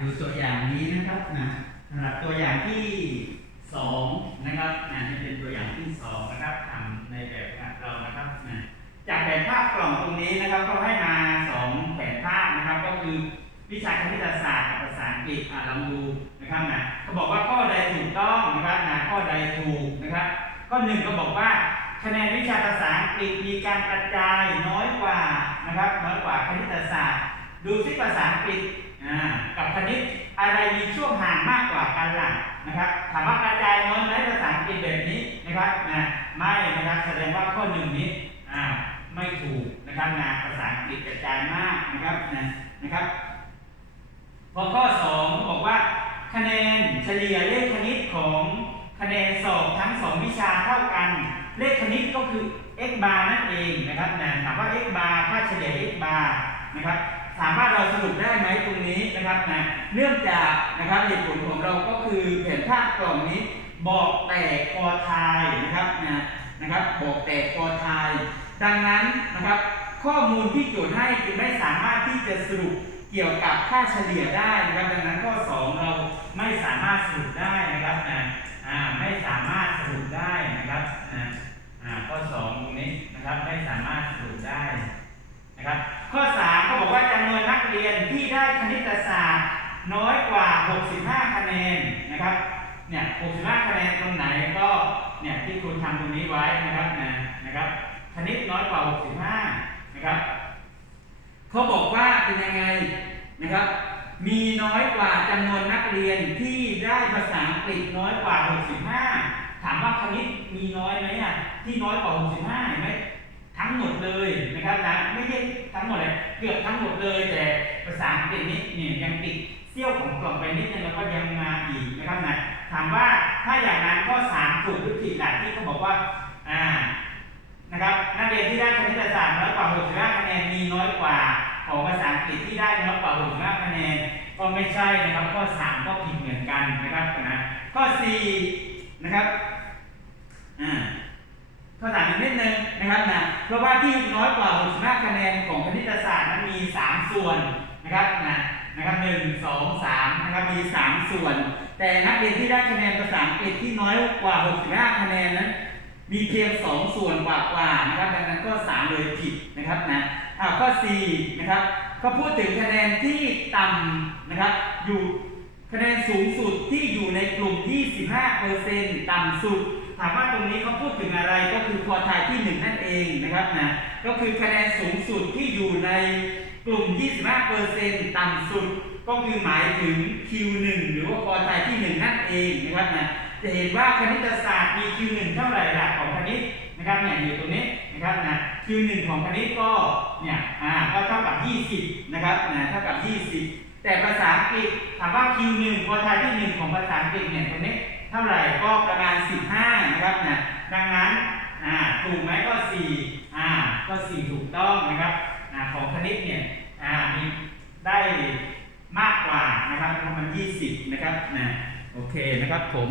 ดูตัวอย่างนี้นะครับนะสำหรับตัวอย่างที่สองนะครับนะนี่เป็นตัวอย่างที่สองนะครับทำในแบบเรานะครับนะจากแผนภาพกล่องตรงนี้นะครับเขาให้มาสองแผนภาพนะครับ ก็คือวิชาคณิตศาสตร์กับภาษาอังกฤษอ่าลองดูนะครับนะเขาบอกว่าข้อใดถูกต้องนะครับนะข้อใดถูกนะครับข้อหนึ่งก็บอกว่าคะแนนวิชาภาษาอังกฤษมีการกระจายน้อยกว่านะครับน้อยกว่าคณิตศาสตร์ ดูซิภาษาอังกฤษอ่า คณิตอะไรมีช่วงห่างมากกว่ากันล่ะนะครับถามว่ากระจายน้อยไหมภาษาอังกฤษแบบนี้นะครับนะไม่นะครับแสดงว่าข้อหนึ่งนี้อ่าไม่ถูกนะครับนะภาษาอังกฤษกระจายมากนะครับนะนะครับพอข้อ2บอกว่าคะแนนเฉลี่ยเลขคณิตของคะแนนสอบทั้ง 2 วิชาเท่ากัน เลขคณิตก็คือ x bar นั่นเองนะครับนะถามว่า x bar ค่าเฉลี่ย x bar นะครับ ถามว่าเราสรุปได้ไหมตรงนี้นะครับนะเนื่องจากนะครับเหตุผลของเราก็คือแผนภาพกล่องนี้บอกแต่คอทายนะครับนะนะครับบอกแต่คอทาย ดังนั้นนะครับ ข้อมูลที่โจทย์ให้จึงไม่สามารถที่จะสรุปเกี่ยวกับค่าเฉลี่ยได้นะครับ ดังนั้นข้อ 2 เราไม่สามารถสรุปได้นะครับนะอ่าไม่สามารถสรุปได้นะครับนะอ่าข้อ 2 ตรงนี้นะครับไม่สามารถสรุปได้นะครับข้อ3ก็บอกว่าจำนวนนักเรียนที่ได้คณิตศาสตร์น้อยกว่า 65 คะแนนนะครับ เนี่ย 65 คะแนนตรงไหนก็เนี่ยที่คุณทำตรงนี้ไว้นะครับนะนะครับคณิตน้อยกว่า 65 นะครับเขาบอกว่าเป็นยังไงนะครับ มีน้อยกว่าจำนวนนักเรียนที่ได้ภาษาอังกฤษน้อยกว่า 65 ถามว่าคณิตมีน้อยไหมอะที่น้อยกว่า 65 เห็นไหมทั้งหมดเลยนะครับนะไม่ใช่ทั้งหมด เกือบทั้งหมดเลย แต่ภาษาอังกฤษนี้เนี่ยยังติดเสี้ยวของกล่องไปนิดนึงแล้วก็ยังมาอีกนะครับนะถามว่าถ้าอย่างนั้นข้อ3ถูกหรือผิดล่ะที่เขาบอกว่าอ่านะครับนักเรียนที่ได้คณิตศาสตร์น้อยกว่า65คะแนนมีน้อยกว่าของภาษาอังกฤษที่ได้น้อยกว่า65คะแนนก็ไม่ใช่นะครับข้อ3ก็ผิดเหมือนกันนะครับนะข้อ4นะครับอ่าข้อสามอีกนิดนึงนะครับนะ เพราะว่าที่น้อยกว่า 65 คะแนนของคณิตศาสตร์นั้นมี 3 ส่วนนะครับนะนะครับ1 2 3นะครับมี 3 ส่วน แต่นักเรียนที่ได้คะแนนภาษาอังกฤษที่น้อยกว่า 65 คะแนนนั้นมีเพียง 2 ส่วนกว่ากว่านะครับดังนั้นก็ 3 เลยผิดนะครับนะอ่าข้อ4นะครับเขาพูดถึงคะแนนที่ต่ำนะครับอยู่ คะแนนสูงสุดที่อยู่ในกลุ่ม 25%ต่ำสุด ถามว่าตรงนี้เขาพูดถึงอะไรก็คือพอทายที่ 1 นั่นเองนะครับนะ ก็คือคะแนนสูงสุดที่อยู่ในกลุ่ม 25%ต่ำสุด ก็คือหมายถึง Q1 หรือว่าพอทายที่ 1 นั่นเองนะครับนะ จะเห็นว่าคณิตศาสตร์มี Q1 เท่าไหร่ล่ะของคณิตนะครับเนี่ยอยู่ตรงนี้นะครับนะ Q1 ของคณิตก็เนี่ยอ่าก็เท่ากับ 20 นะครับนะเท่ากับ 20 แต่ภาษาอังกฤษถามว่า Q1 พอทายที่ 1 ของภาษาอังกฤษเนี่ยตรงนี้เท่าไหร่ก็ประมาณ 15 นะครับนะดังนั้นอ่าถูกไหมก็4อ่าก็ 4 ถูกต้องนะครับอ่าของคณิตเนี่ยอ่ามีได้มากกว่านะครับประมาณ20 นะครับนะโอเคนะครับผม